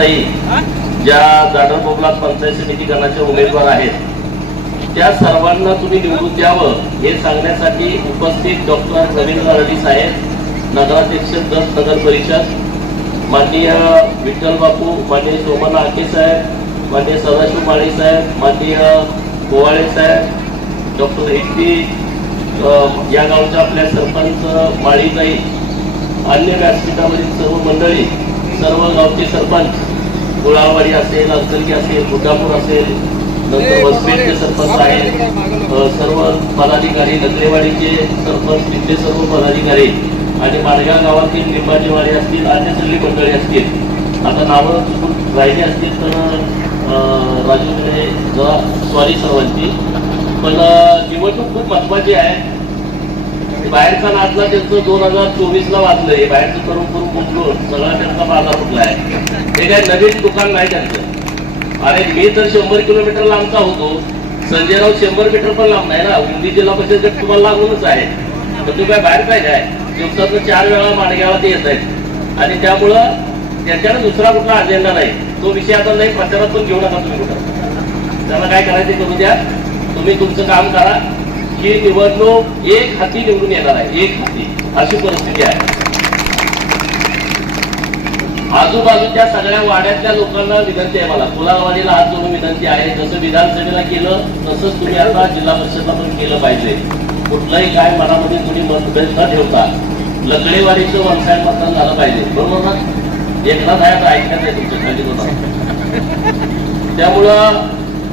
माणिकताई ज्या दादर बोबला पंचायत समिती गणाचे उमेदवार आहेत त्या सर्वांना तुम्ही निवडून द्यावं हे सांगण्यासाठी उपस्थित डॉक्टर रवींद्र रेड्डी साहेब, नगराध्यक्ष दत्त नगर परिषद, माननीय विठ्ठल बापू, माननीय सोमन आके साहेब, माननीय सदाशिव माळी साहेब, माननीय गोवाळे साहेब, डॉक्टर एकटी, या गावच्या आपल्या सरपंच माळीताई, अन्य व्यासपीठावरील सर्व मंडळी, सर्व गावचे सरपंच, गुळावाडी असेल, अक्कलगी असेल, बुटापूर असेल, नंतर वसपेठचे सरपंच आहेत, सर्व पदाधिकारी, नगरेवाडीचे सरपंच, तिथले सर्व पदाधिकारी आणि माडगाव गावातील निंबाचीवाडी असतील, अन्य सगळी मंडळी असतील. आता नावं चुकून राहिली असतील तर राजूकडे जरा सॉरी सर्वांची. पण निवडणूक खूप महत्वाची आहे. बाहेरचा नाचला त्यांचं 2024ला वाचलंय, बाहेरचं करून बोललो सगळा त्यांचा बाजार कुठला आहे. हे काय नवीन दुकान नाही त्यांचं. अरे मी तर 100 किलोमीटर लांबचा होतो, संजयराव 100 मीटर पण लांब नाही ना. उंदी जिल्हा परिषद गट तुम्हाला लागूनच आहे. तर तुम्ही काय बाहेर काय काय दिवसातून 4 वेळा माडगावला ते येत आहेत आणि त्यामुळं त्याच्यानं दुसरा कुठला अजेंडा नाही. तो विषय आता नाही प्रचारात पण घेऊ नका तुम्ही कुठं. त्याला काय करायचं करू द्या. तुम्ही तुमचं काम करा. ही निवडणूक एक हाती निवडून येणार आहे, एक हाती, अशी परिस्थिती आहे. आजूबाजूच्या सगळ्या वाड्यातल्या लोकांना विनंती आहे, मला कुलावाडीला हात जोडून विनंती आहे. जसं विधानसभेला केलं तसंच तुम्ही आता जिल्हा परिषदला पण केलं पाहिजे. कुठलंही काय मनामध्ये तुम्ही मतभेद न ठेवता लकडेवाडीचं वन साइड मतदान झालं पाहिजे. बरोबर ना? एकनाथ आहे आता ऐकण्यात आहे तुमच्या खाली होता. त्यामुळं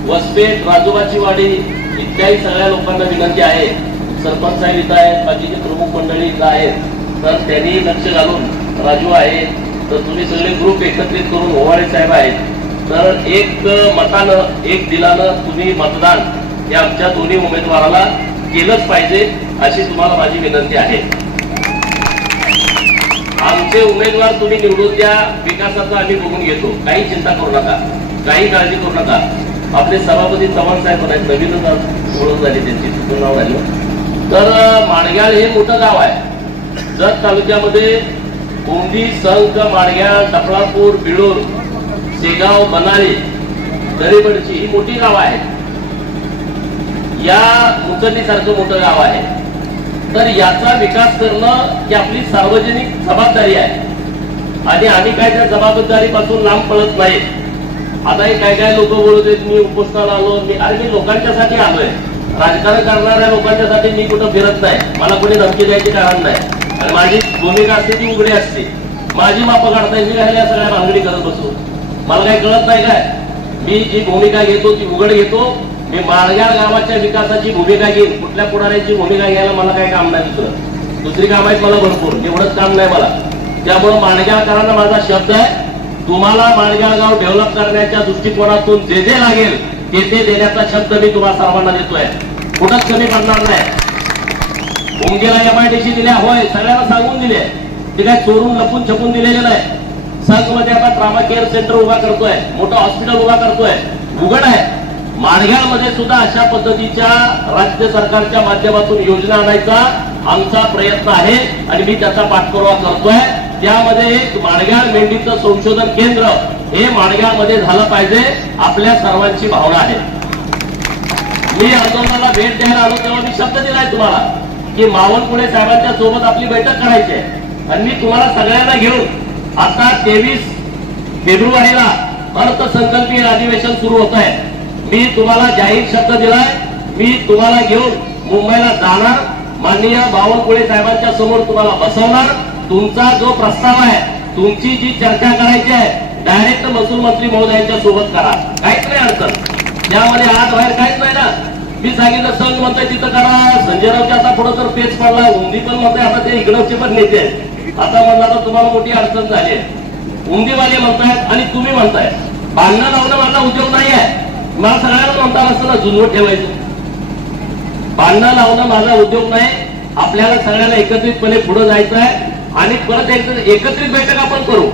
वसपेठ, राजोबाची वाडी इत्यादी सगळ्या लोकांना विनंती आहे. सरपंच साहेब इथं आहेत, बाकीचे प्रमुख मंडळी इथं आहेत, तर त्यांनी लक्ष घालून, राजू आहे, तर तुम्ही सगळे ग्रुप एकत्रित करून, ओवाळे साहेब आहेत, तर एक मतानं, एक दिलानं तुम्ही मतदान हे आमच्या दोन्ही उमेदवाराला केलंच पाहिजे, अशी तुम्हाला माझी विनंती आहे. आमचे उमेदवार तुम्ही निवडून द्या. विकासाचं आम्ही बघून घेतो. काही चिंता करू नका, काही काळजी करू नका. आपले सभापती चव्हाण साहेब पण आहेत, नवीनच ओळख झाली त्यांची, तिथून नाव राहिलं. तर माडगाव हे मोठं गाव आहे. जत तालुक्यामध्ये उमदी, संख, माडगाव, टपळापूर, बिळूर, शेगाव, बनाळी, दरेबडची ही मोठी गाव आहेत. या मुचंडीसारखं मोठं गाव आहे. तर याचा विकास करणं ही आपली सार्वजनिक जबाबदारी आहे आणि आम्ही काय त्या जबाबदारीपासून लांब पडत नाही. आता हे काय काय लोक बोलत आहेत मी उपोषणाला आलो, मी लोकांच्यासाठी आलोय. राजकारण करणाऱ्या लोकांच्यासाठी मी कुठं फिरत नाही. मला कोणी धमकी द्यायची कारण नाही आणि माझी भूमिका असते ती उघडी असते. माझी मापं काढता येईल. मी काय या सगळ्या भांगडी करत बसू, मला काही कळत नाही काय. मी जी भूमिका घेतो ती उघड घेतो. मी माडगाव गावाच्या विकासाची भूमिका घेईन. कुठल्या पुढाऱ्याची भूमिका घ्यायला मला काही काम नाही. दुसरी काम आहेत मला भरपूर, एवढंच काम नाही मला. त्यामुळे माडगावकरांना माझा शब्द आहे, तुम्हाला माडगाव गाव डेव्हलप करण्याच्या दृष्टिकोनातून जे जे लागेल ते देण्याचा शब्द मी तुम्हाला सर्वांना देतोय. कुठंच कमी पडणार नाही. उमगीला MIDC दिल्या, होय, सगळ्यांना सांगून दिले. ते काय चोरून लपून छपून दिलेले नाही. संघ मध्ये आता ट्रॉमा केअर सेंटर उभा करतोय, मोठं हॉस्पिटल उभा करतोय, उघड आहे. माडगाव मध्ये सुद्धा अशा पद्धतीच्या राज्य सरकारच्या माध्यमातून योजना आणायचा आमचा प्रयत्न आहे आणि मी त्याचा पाठपुरावा करतोय. त्यामध्ये एक माडगाव मेंढीचं संशोधन केंद्र हे माडगाव मध्ये झालं पाहिजे, आपल्या सर्वांची भावना आहे. मी आंदोलनाला भेट द्यायला आलो तेव्हा मी शब्द दिलाय तुम्हाला की मावळपुणे साहेबांच्या सोबत आपली बैठक करायची आहे आणि मी तुम्हाला सगळ्यांना घेऊन आता 23 फेब्रुवारीला अर्थसंकल्पीय अधिवेशन सुरू होत आहे. मी तुम्हाला जाहीर शब्द दिलाय, मी तुम्हाला घेऊन मुंबईला जाणार, माननीय बावनकुळे साहेबांच्या समोर तुम्हाला बसवणार. तुमचा जो प्रस्ताव आहे, तुमची जी चर्चा करायची आहे, डायरेक्ट महसूल मंत्री महोदयांच्या सोबत करा. काहीच नाही अडचण यामध्ये, आत बाहेर काहीच नाही ना. मी सांगितलं संघ म्हणतोय तिथं करा, संजयरावच्या आता पुढे तर पेच पडला, उमदी पण म्हणतोय, आता ते इकडचे पण नेते आहेत. आता म्हणला तर तुम्हाला मोठी अडचण झाली आहे. उमदीवाले म्हणतायत आणि तुम्ही म्हणताय. भांडणं लावणं माझा उद्योग नाही आहे. मला सगळ्यांना म्हणता नसतं ना जुनवट ठेवायचं. भांडणं लावणं माझा उद्योग नाही. आपल्याला सगळ्यांना एकत्रितपणे पुढे जायचं आहे आणि परत एकत्रित बैठक आपण करू.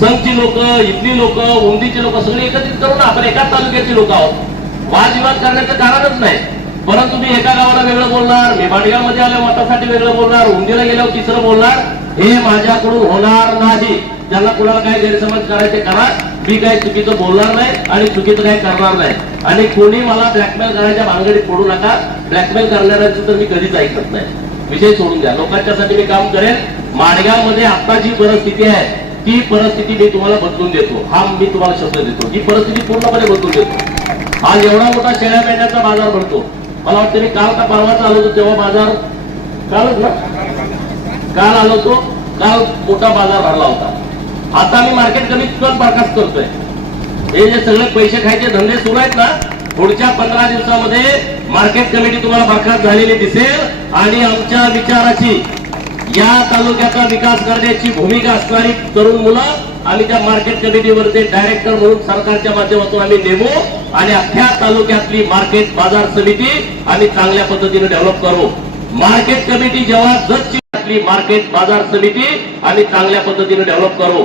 संघची लोक, इथली लोक, उमदीची लोक सगळे एकत्रित करू ना. आपण एकाच तालुक्याची लोक आहोत. वादविवाद करण्याचं कारणच नाही. परंतु मी एका गावाला वेगळं बोलणार, मी माडगाव मध्ये आल्या मतासाठी वेगळं बोलणार, उमदीला गेल्यावर तिसरं बोलणार, हे माझ्याकडून होणार नाही. ज्यांना कुणाला काय गैरसमज करायचे करा, मी काय चुकीचं बोलणार नाही आणि चुकीचं काय करणार नाही. आणि कोणी मला ब्लॅकमेल करायच्या भानगडीत पडू नका. ब्लॅकमेल करणाऱ्यांचं तर मी कधीच ऐकत नाही. विषय सोडून द्या. लोकांच्यासाठी मी काम करेन. माडगावमध्ये आता जी परिस्थिती आहे ती परिस्थिती मी तुम्हाला बदलून देतो. हा मी तुम्हाला शब्द देतो. ही परिस्थिती पूर्णपणे बदलून देतो. आज एवढा मोठा शेळ्या मेंढ्याचा बाजार भरतो. मला वाटतं मी काल का परवाच आलो होतो तेव्हा बाजार, कालच ना, काल आलो होतो, काल मोठा बाजार भरला होता. आता मी मार्केट कमिटी पण बरखास्त करतोय. हे जे सगळे पैसे खायचे धंदे सुरू आहेत ना, पुढच्या 15 दिवसामध्ये मार्केट कमिटी तुम्हाला बरखास्त झालेली दिसेल आणि आमच्या विचाराची, या तालुक्याचा विकास करण्याची भूमिका असणारी तरुण मुलं आम्ही त्या मार्केट कमिटीवरती डायरेक्टर म्हणून सरकारच्या माध्यमातून आम्ही नेमू आणि अख्ख्या तालुक्यातली मार्केट बाजार समिती आम्ही चांगल्या पद्धतीने डेव्हलप करू. मार्केट कमिटी जेव्हा जतची मार्केट बाजार समिती आम्ही चांगल्या पद्धतीने डेव्हलप करू.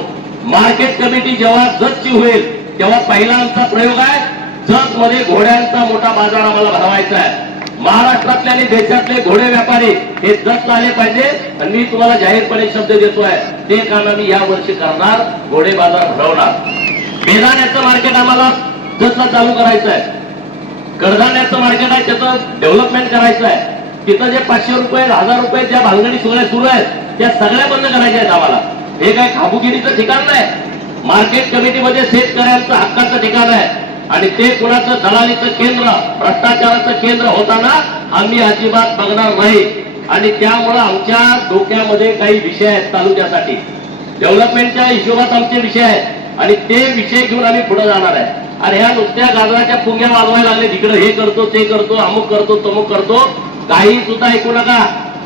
मार्केट कमिटी जेव्हा जतची होईल तेव्हा पहिला आमचा प्रयोग आहे, जत मध्ये घोड्यांचा मोठा बाजार आम्हाला भरवायचा आहे. महाराष्ट्रातले आणि देशातले घोडे व्यापारी हे जत आले पाहिजे. आणि मी तुम्हाला जाहीरपणे शब्द देतोय, ते काम आम्ही या वर्षी करणार. घोडे बाजार भरवणार. बेदाण्याचं मार्केट आम्हाला जतला चालू करायचं आहे. कडधान्याचं मार्केट आहे, त्याचं डेव्हलपमेंट करायचं आहे. तिथं जे 500 रुपये 1000 रुपये ज्या भानगडी सुरू आहेत त्या सगळ्या बंद करायच्या आहेत आम्हाला. हे काय खाबुगिरीचं ठिकाण नाही. मार्केट कमिटीमध्ये शेतकऱ्यांचं हक्काचं ठिकाण आहे आणि ते कुणाचं दलालीचं केंद्र, भ्रष्टाचाराचं केंद्र होताना आम्ही अजिबात बघणार नाही. आणि त्यामुळं आमच्या डोक्यामध्ये काही विषय आहेत तालुक्यासाठी, डेव्हलपमेंटच्या हिशोबात आमचे विषय आहेत आणि ते विषय घेऊन आम्ही पुढे जाणार आहे. आणि ह्या नुसत्या गाजराच्या पुंग्या वाजवायला लागले, तिकडे हे करतो ते करतो, अमुक करतो तमुक करतो, काही सुद्धा ऐकू नका.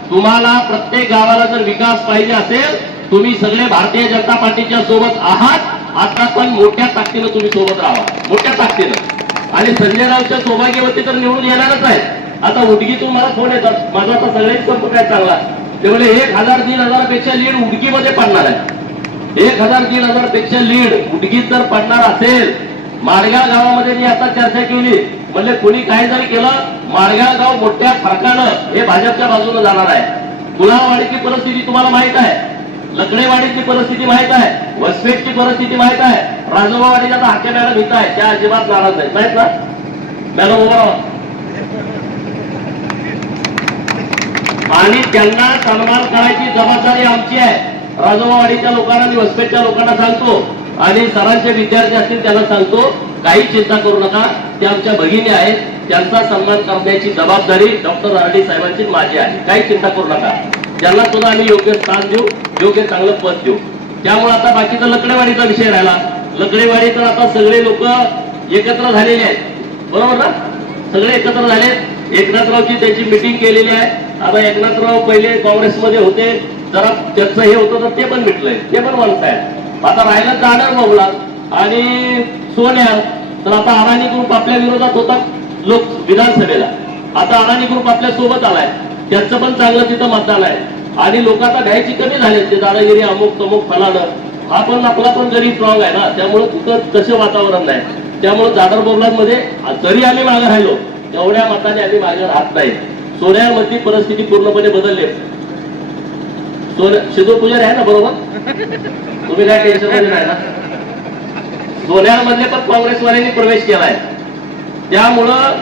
तुम्हाला प्रत्येक गावाला जर विकास पाहिजे असेल, तुम्ही सगळे भारतीय जनता पार्टीच्या सोबत आहात. आता पण मोठ्या ताकदीनं तुम्ही सोबत राहा, मोठ्या ताकदीनं. आणि संजय रावच्या सौभाग्यवती तर निवडून येणारच आहे. आता उडगीतून मला फोन येतात, माझा आता सगळ्यांनी संपर्क आहे चांगला. ते म्हणजे 1000-1500 पेक्षा लीड उडगीमध्ये पडणार आहे. 1000-1500 पेक्षा लीड उडगीत जर पडणार असेल. माडगाव गावामध्ये मी आता चर्चा केली, म्हणजे कोणी काय जरी केलं, माडगाव गाव मोठ्या फरकानं हे भाजपच्या बाजूने जाणार आहे. कुलावाडीची परिस्थिती तुम्हाला माहित आहे, लकडेवाडीची परिस्थिती माहित आहे, वसपेटची परिस्थिती माहित आहे, राजोबावाडीच्या आता हाके मॅडम इथं आहे, त्या अजिबात नाराज नाही, माहित ना मॅडम उभा. आणि त्यांना सन्मान करायची जबाबदारी आमची आहे. राजोबावाडीच्या लोकांना आणि वसपेटच्या लोकांना सांगतो आणि सरांचे विद्यार्थी असतील त्यांना सांगतो, काही चिंता करू नका, ते आमच्या भगिनी आहेत, त्यांचा सन्मान करण्याची जबाबदारी डॉक्टर आरडी साहेबांची माझी आहे. काही चिंता करू नका. त्यांना सुद्धा आम्ही योग्य स्थान देऊ, योग्य चांगलं पद देऊ. त्यामुळे आता बाकीचा लकडेवाडीचा विषय राहिला. लकडेवाडी तर आता सगळे लोक एकत्र झालेले आहेत, बरोबर ना, सगळे एकत्र झाले. एकनाथरावची त्यांची मिटिंग केलेली आहे. आता एकनाथराव पहिले काँग्रेसमध्ये होते, जरा त्यांचं हे होतं तर ते पण मिटलंय, ते पण वंच आहे. आता राहिला जाणार बाबूला आणि सोन्या. तर आता अडाणी ग्रुप आपल्या विरोधात होता लोक विधानसभेला, आता अडाणी ग्रुप आपल्या सोबत आलाय, त्यांचं पण चांगलं तिथं मतदान आहे. आणि लोक आता घ्यायची कमी झाले, ते दादागिरी अमुक तमुक फलानं. हा पण आपला पण गरीब स्ट्रॉंग आहे ना, त्यामुळे तिथं तसं वातावरण नाही. त्यामुळे दादर बोर्डामध्ये जरी आम्ही मागे राहिलो, तेवढ्या मताने आम्ही मागे राहत नाही. सोन्यामधली परिस्थिती पूर्णपणे बदलली. शिदो पुजारी आहे ना, बरोबर, तुम्ही काय टेन्शन मध्ये नाही ना. सोन्यामधले पण काँग्रेसवाल्यांनी प्रवेश केलाय. त्यामुळं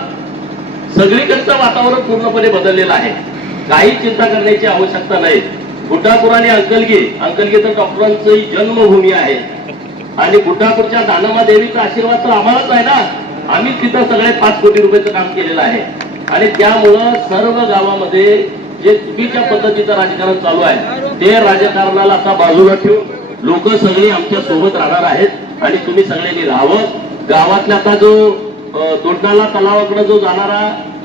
सगळीकडचं वातावरण पूर्णपणे बदललेलं आहे. काही चिंता करण्याची आवश्यकता नाही. गुड्डापूर आणि अंकलगी तर डॉक्टरांची जन्मभूमी आहे आणि गुड्डापूरच्या दानम्मा देवीचा आशीर्वाद तर आम्हालाच आहे ना. आम्ही तिथं सगळे 5 कोटी रुपयाचं काम केलेलं आहे. आणि त्यामुळं सर्व गावामध्ये जे चुकीच्या पद्धतीचं राजकारण चालू आहे, ते राजकारणाला आता बाजूला ठेवून लोक सगळे आमच्या सोबत राहणार आहेत आणि तुम्ही सगळ्यांनी राहावं. गावातल्या आता जो दोडनाला तलावाकडे जो जाणारा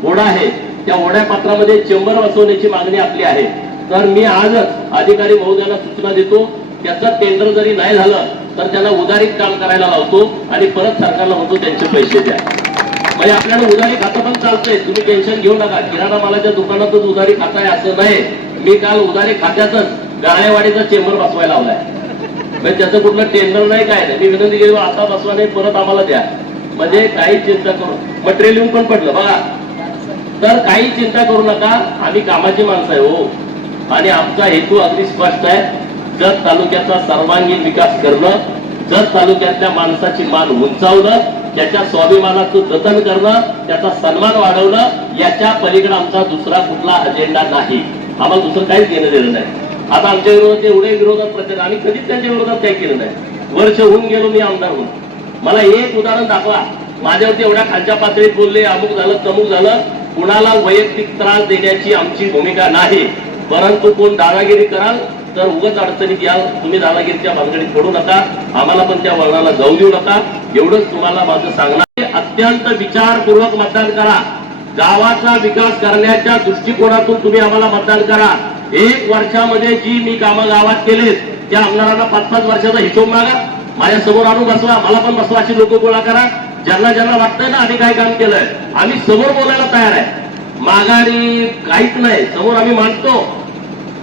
ओढा आहे, त्या ओढ्या पात्रामध्ये चेंबर बसवण्याची मागणी आपली आहे. तर मी आजच अधिकारी महोदयांना सूचना देतो, त्याचं टेंडर जरी नाही झालं तर त्यांना उधारीत काम करायला लावतो आणि परत सरकारला म्हणतो त्यांचे पैसे द्या. म्हणजे आपल्याला उधारी खातं पण चालतंय, तुम्ही टेन्शन घेऊ नका. किराणा मालाच्या दुकानातच उधारी खातं आहे असं नाही. मी काल उधारी खात्यातच गाळेवाडीचा चेंबर बसवायला लावलाय. म्हणजे त्याचं कुठलं टेंडर नाही, काय नाही. मी विनंती केली, आता बसवा नाही, परत आम्हाला द्या. म्हणजे काही चिंता करू, मटेरियल येऊन पण पडलं बघा. तर काही चिंता करू नका, आम्ही कामाची माणसं आहे हो. आणि आमचा हेतू अगदी स्पष्ट आहे. जत तालुक्याचा सर्वांगीण विकास करणं, जत तालुक्यातल्या माणसाची मान उंचावणं, त्याच्या स्वाभिमानाचं जतन करणं, त्याचा सन्मान वाढवणं, याच्या पलीकडे आमचा दुसरा कुठला अजेंडा नाही. आम्हाला दुसरं काहीच घेणं देणं नाही. आता आमच्या विरोधात एवढे विरोधात प्रचार, आम्ही कधीच त्यांच्या विरोधात काही केलं नाही. वर्ष होऊन गेलो मी आमदार होऊन. मला एक उदाहरण दाखवा, माझ्यावरती एवढ्या खालच्या पातळीत बोलले, अमुक झालं तमुक झालं. कुणाला वैयक्तिक त्रास देण्याची आमची भूमिका नाही, परंतु कोण दादागिरी कराल तर उगाच अडचणीत याल. तुम्ही दादागिरीच्या भानगडीत पडू नका, आम्हाला पण त्या वळणाला जाऊ देऊ नका, एवढंच तुम्हाला माझं सांगणार. अत्यंत विचारपूर्वक मतदान करा. गावाचा विकास करण्याच्या दृष्टिकोनातून तुम्ही आम्हाला मतदान करा. 1 वर्षामध्ये जी मी कामं गावात केलेत त्या आमदारांना 5-5 वर्षाचा हिशोब मागा, माझ्या समोर आणून बसवा, मला पण बसवा, अशी लोक गोळा करा. ज्यांना ज्यांना वाटतंय ना आम्ही काय काम केलंय, आम्ही समोर बोलायला तयार आहे. माघारी काहीच नाही, समोर आम्ही मांडतो.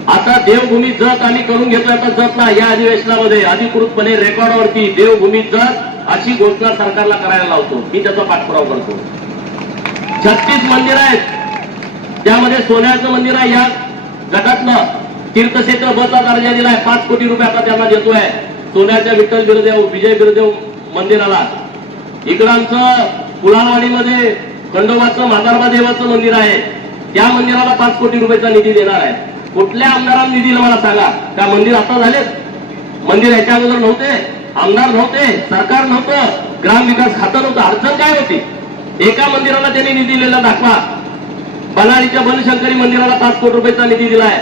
आता देवभूमी जत आम्ही करून घेतोय. आता जतला या अधिवेशनामध्ये अधिकृतपणे रेकॉर्डवरती देवभूमी जत अशी घोषणा सरकारला करायला लावतो. मी त्याचा पाठपुरावा करतो. 36 मंदिर आहेत, त्यामध्ये सोन्याचं मंदिर आहे. या जगातलं तीर्थक्षेत्र बचा दर्जा दिलाय. 5 कोटी रुपये आता त्यांना देतोय. सोन्याच्या विठ्ठल बिरदेव, विजय बिरदेव मंदिराला. इकडं आमचं कुलाळवाडीमध्ये खंडोबाचं म्हातारबा देवाचं मंदिर आहे, त्या मंदिराला 5 कोटी रुपयाचा निधी देणार आहे. कुठल्या आमदारांनी निधी दिला मला सांगा. का मंदिर आता झालेत? मंदिर याच्या अगोदर नव्हते, आमदार नव्हते, सरकार नव्हतं, ग्रामविकास खातं नव्हतं. अडचण काय होती? एका मंदिराला त्यांनी निधी दिलेला दाखवा. बनाळीच्या बनशंकरी मंदिराला 5 कोटी रुपयाचा निधी दिलाय.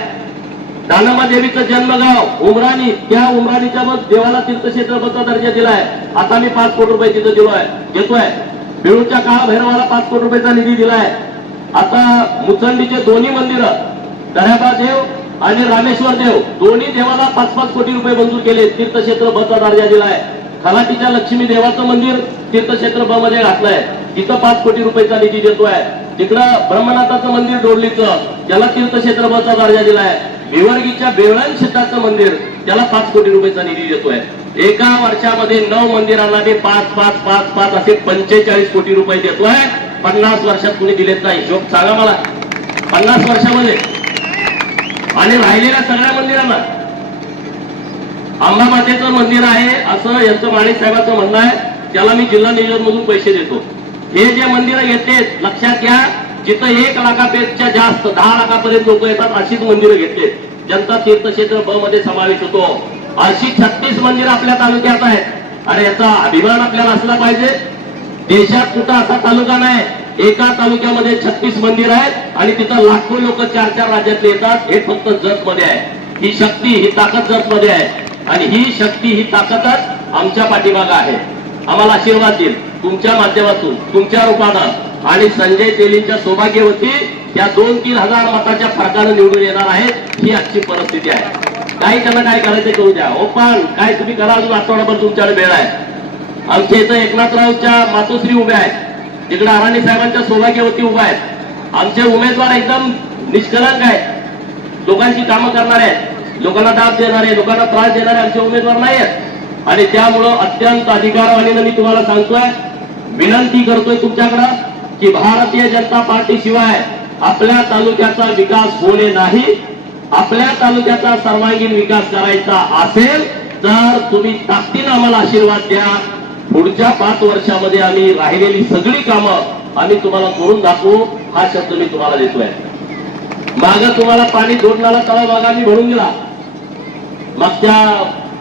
दानम्मा देवीचं जन्मगाव उमराणी, त्या उमराणीच्या देवाला तीर्थक्षेत्र बचा दर्जा दिलाय. आता मी 5 कोटी रुपये तिथं देतोय. बिळूच्या काळ भैरवाला 5 कोटी रुपयाचा निधी दिलाय. आता मुचंडीचे दोन्ही मंदिरं, दर्याबा देव आणि रामेश्वर देव, दोन्ही देवाला 5-5 कोटी रुपये मंजूर केले. तीर्थक्षेत्र बचा दर्जा दिलाय. खलाटीच्या लक्ष्मी देवाचं मंदिर तीर्थक्षेत्र ब मध्ये घातलंय, तिथं 5 कोटी रुपयाचा निधी देतोय. तिकडं ब्रह्मनाथाचं मंदिर डोरलीचं, त्याला तीर्थक्षेत्र बचा दर्जा दिलाय. भिवर्गीच्या बेवळण शेताचं मंदिर, त्याला 5 कोटी रुपयाचा निधी देतोय. एका वर्षामध्ये 9 मंदिरांना मी 5-5-5-5 असे 45 कोटी रुपये देतोय. 50 वर्षात कुणी दिलेत नाही. हिशोब सांगा मला 50 वर्षामध्ये. आणि राहिलेल्या सगळ्या मंदिरांना, अंबामातेचं मंदिर आहे असं यांचं माणिक साहेबांचं म्हणणं आहे, त्याला मी जिल्हा नियोजनमधून पैसे देतो. हे जे मंदिरं घेतलेत लक्षात घ्या, जिथं 1 लाखापेक्षा जास्त 10 लाखापर्यंत लोक येतात अशीच मंदिरं घेतलेत. जनता तीर्थक्षेत्र ब मध्ये समावेश होतो. अशी 36 मंदिरं आपल्या तालुक्यात आहेत. आणि याचा अभिमान आपल्याला असला पाहिजे. देशात कुठं असा तालुका नाही, एका तालुक्यामध्ये 36 मंदिर आहेत आणि तिथं लाखो लोक 4-4 राज्यातले येतात. हे फक्त जत मध्ये आहे. ही शक्ती, ही ताकद जत मध्ये आहे. आणि ही शक्ती, ही ताकदच आमच्या पाठीमागं आहे. आम्हाला आशीर्वाद देईल तुमच्या माध्यमातून, तुमच्या रूपानं. आणि संजय तेलींच्या सौभाग्यवती त्या 2-3 हजार मताच्या फरकानं निवडून येणार आहेत. ही आजची परिस्थिती आहे. काही त्यांना काय करायचं करू द्या. ओपन काय तुम्ही करा, अजून आठवडाभर तुमच्याकडे वेळ आहे. आमच्या इथं एकनाथरावच्या मातोश्री उभ्या आहेत, तिकडे अराणी साहेबांच्या सौभाग्यवती उभा आहेत. आमचे उमेदवार एकदम निष्कलंक आहेत, लोकांची कामं करणारे आहेत, लोकांना दाब देणारे, लोकांना त्रास देणारे आमचे उमेदवार नाही आहेत. आणि त्यामुळं अत्यंत अधिकारवाणीनं मी तुम्हाला सांगतोय, विनंती करतोय तुमच्याकडं की भारतीय जनता पार्टी शिवाय आपल्या तालुक्याचा विकास होणे नाही. आपल्या तालुक्याचा सर्वांगीण विकास करायचा असेल तर तुम्ही ताकदीनं आम्हाला आशीर्वाद द्या. पुढच्या 5 वर्षामध्ये आम्ही राहिलेली सगळी कामं आम्ही तुम्हाला करून दाखवू, हा शब्द मी तुम्हाला देतोय. मागं तुम्हाला पाणी जोडणारा तळा मागा मी भरून गेला. मागच्या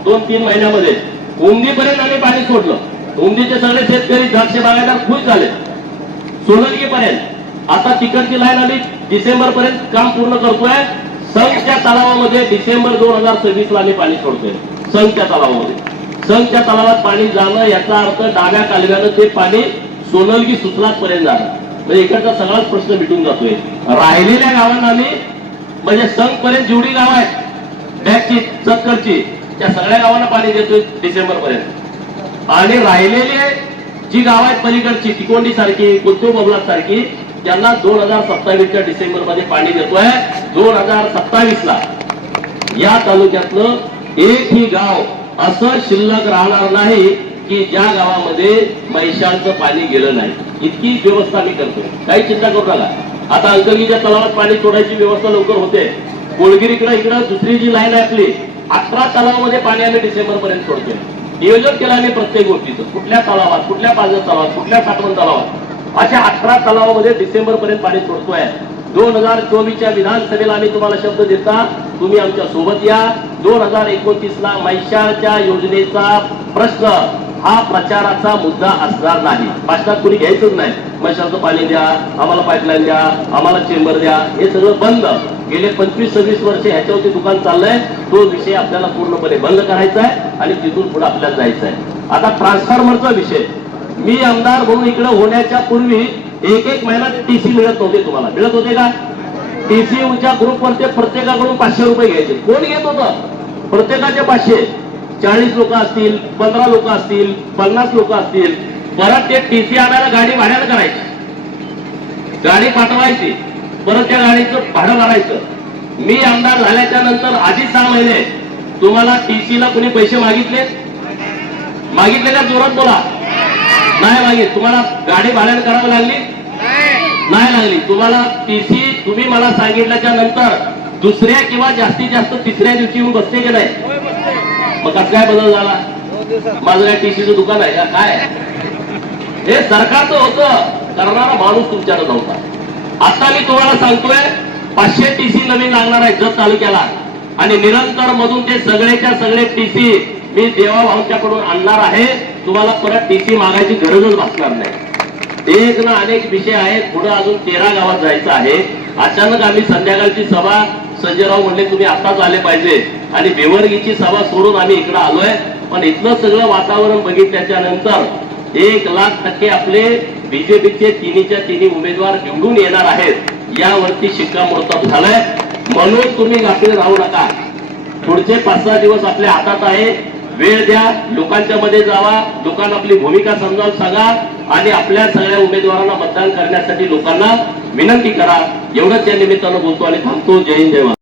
2-3 महिन्यामध्ये उमदीपर्यंत आम्ही पाणी सोडलं. उमदीचे सगळे शेतकरी द्राक्ष बागायदार खुश झाले. सोनलगीपर्यंत आता तिकडची लाईन आम्ही डिसेंबर पर्यंत काम पूर्ण करतोय. संघच्या तलावामध्ये डिसेंबर 2026 ला आम्ही पाणी सोडतोय. संघच्या तलावामध्ये, संघच्या तलावात पाणी जाणं याचा अर्थ डाव्या कालव्यानं ते पाणी सोनलगी सुतलात पर्यंत जाणं, म्हणजे इकडचा सगळाच प्रश्न मिटून जातोय. राहिलेल्या गावांना आम्ही म्हणजे संघ पर्यंत जेवढी गाव आहेत बॅगची चक्करची, त्या सगळ्या गावांना पाणी देतोय डिसेंबर पर्यंत. आणि राहिलेले जी गाव आहेत पलीकडची तिकोंडी सारखी, कुलतूर बबलात सारखी, त्यांना 2027च्या डिसेंबर मध्ये पाणी देतोय. 2027 ला या तालुक्यातलं एकही गाव असं शिल्लक राहणार नाही की ज्या गावामध्ये म्हैशांचं पाणी गेलं नाही. इतकी व्यवस्था मी करतोय, काही चिंता करू नका. आता अंकलीच्या तलावात पाणी सोडायची व्यवस्था लवकर होते. कोळगिरीकडे इकडं दुसरी जी लाईन आहे आपली 18 तलावामध्ये पाणी आम्ही डिसेंबर पर्यंत सोडतोय. नियोजन केलं आम्ही प्रत्येक गोष्टीचं, कुठल्या तलावात, कुठल्या पाझर तलावात, कुठल्या साठवण तलावात, अशा 18 तलावामध्ये डिसेंबर पर्यंत पाणी सोडतोय. 2024च्या विधानसभेला आम्ही तुम्हाला शब्द देता, तुम्ही आमच्या सोबत या. 2029ला मैशाळच्या योजनेचा प्रश्न हा प्रचाराचा मुद्दा असणार नाही. भाषणात कुणी घ्यायचंच नाही. मैशाळचं पाणी द्या, आम्हाला पाईपलाईन द्या, आम्हाला चेंबर द्या, हे सगळं बंद. गेले 25-26 वर्ष ह्याच्यावरती दुकान चाललंय. तो विषय आपल्याला पूर्णपणे बंद करायचा आहे आणि तिथून पुढे आपल्याला जायचं आहे. आता ट्रान्सफॉर्मरचा विषय, मी आमदार म्हणून इकडे होण्याच्या पूर्वी एक महिना टीसी मिळत नव्हते. तुम्हाला मिळत होते का? टीसीच्या ग्रुपवरती प्रत्येकाकडून 500 रुपये घ्यायचे. कोण घेत होतं? प्रत्येकाचे 500. 40 लोक असतील, 15 लोक असतील, 50 लोक असतील. परत ते टीसी आणायला गाडी भाड्याला करायची, गाडी पाठवायची, परत त्या गाडीचं भाडं भरायचं. मी आमदार झाल्याच्या नंतर आधी 6 महिने तुम्हाला टीसीला कुणी पैसे मागितले का? जोरात बोला. नाही मागित. तुम्हाला गाडी भाड्याने करावी लागली? नाही लागली. तुम्हाला टीसी तुम्ही मला सांगितल्याच्या नंतर दुसऱ्या किंवा जास्तीत जास्त तिसऱ्या दिवशी येऊन बसते की नाही? मग कसं काय बदल झाला? माझं काय टीसीचं दुकान आहे का काय? हे सरकारचं होतं, करणारा माणूस तुमच्याकडे नव्हता. आता मी तुम्हाला सांगतोय 500 टीसी नवीन लागणार आहे जत तालुक्याला आणि निरंतर मधून ते सगळेच्या सगळे टीसी मी देवाभाऊंच्याकडून आणणार आहे. तुम्हाला परत टीसी मागायची गरजच भासणार नाही. एक ना अनेक विषय आहेत. पुढे अजून 13 गावात जायचं आहे. अचानक आम्ही संध्याकाळची सभा, संजयराव म्हणले तुम्ही आताच आले पाहिजे आणि बेवर्गीची सभा सोडून आम्ही इकडे आलोय. पण इथलं सगळं वातावरण बघितल्याच्या नंतर 1,00,000% आपले बीजेपीचे तिन्हीच्या तिन्ही उमेदवार निवडून येणार आहेत यावरती शिक्कामोर्तब झालंय. म्हणून तुम्ही गाफील राहू नका. पुढचे 5-6 दिवस आपल्या हातात आहे. वेळ द्या, लोकांच्या मध्ये जावा, लोकांना आपली भूमिका समजावून सांगा आणि आपल्या सगळ्या उमेदवारांना मतदान करण्यासाठी लोकांना विनंती करा. एवढंच या निमित्तानं बोलतो आणि थांबतो. जय हिंद, जय महाराष्ट्र.